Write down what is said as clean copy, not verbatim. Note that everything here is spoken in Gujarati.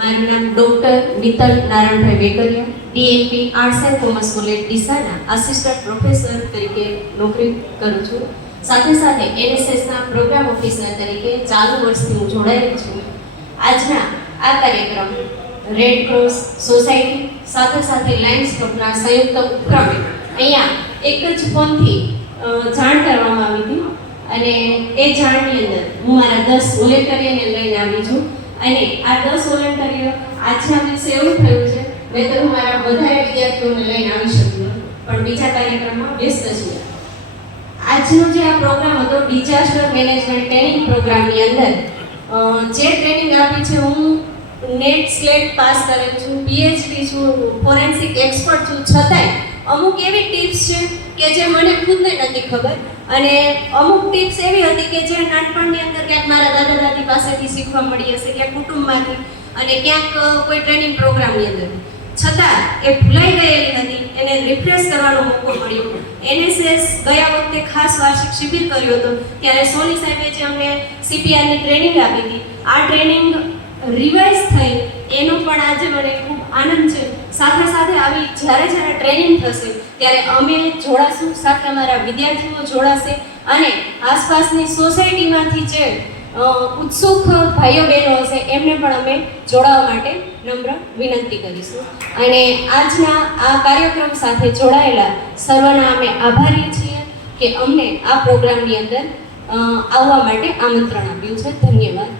મારું નામ doctor Mittal Narayanbhai Vekaria, DNP arts and commerce college ડીસાના આસિસ્ટન્ટ પ્રોફેસર તરીકે નોકરી કરું છું. સાથે સાથે એનએસએસના પ્રોગ્રામ ઓફિસર તરીકે ચાલુ વર્ષથી હું જોડાયેલી છું. આજના આ કાર્યક્રમ રેડ ક્રોસ સોસાયટી સાથે સાથે લાયન્સ ક્લબના સંયુક્ત ઉપક્રમે અહીંયા એક જ ફોનથી જાણ કરવામાં આવી હતી અને એ જાણની અંદર હું મારા 10 વોલેન્ટિયરને લઈને આવી છું. અને આ 10 વોલેન્ટિયર આજના દિવસે એવું થયું છે મેં તો મારા બધા વિદ્યાર્થીઓને લઈને આવી શક્યું પણ બીજા કાર્યક્રમમાં વ્યસ્ત છીએ. આજનો જે આ પ્રોગ્રામ હતો ડિઝાસ્ટર મેનેજમેન્ટ ટ્રેનિંગ પ્રોગ્રામની અંદર જે ટ્રેનિંગ આપી છે, હું નેટ સ્લેટ પાસ કરેલ છું, પીએચડી છું, ફોરેન્સિક એક્સપર્ટ છું, છતાંય અમુક એવી ટિપ્સ છે કે જે મને ખુદને નથી ખબર અને અમુક ટિપ્સ એવી હતી કે જે નાનપણની અંદર ક્યાંક મારા દાદા દાદી પાસેથી શીખવા મળી હશે, ક્યાંક કુટુંબમાંથી અને ક્યાંક કોઈ ટ્રેનિંગ પ્રોગ્રામની અંદર, છતાં એ ભૂલાઈ ગયેલી હતી. એને રિફ્રેશ કરવાનો મોકો મળ્યો. એનએસએસ ગયા વખતે ખાસ વાર્ષિક શિબિર કર્યો હતો ત્યારે સોની સાહેબે જે અમને સીપીઆરની ટ્રેનિંગ આપી હતી, આ ટ્રેનિંગ રિવાઇઝ થઈ એનો પણ આજે મને ખૂબ આનંદ છે. સાથે સાથે આવી જ્યારે ટ્રેનિંગ થશે ત્યારે અમે જોડાશું, સાથે અમારા વિદ્યાર્થીઓ જોડાશે અને આસપાસની સોસાયટીમાંથી જે ઉત્સુક ભાઈઓ બહેનો હશે એમને પણ અમે જોડાવા માટે નમ્ર વિનંતી કરીશું. અને આજના આ કાર્યક્રમ સાથે જોડાયેલા સર્વના અમે આભારી છીએ કે અમને આ પ્રોગ્રામની અંદર આવવા માટે આમંત્રણ આપ્યું છે. ધન્યવાદ.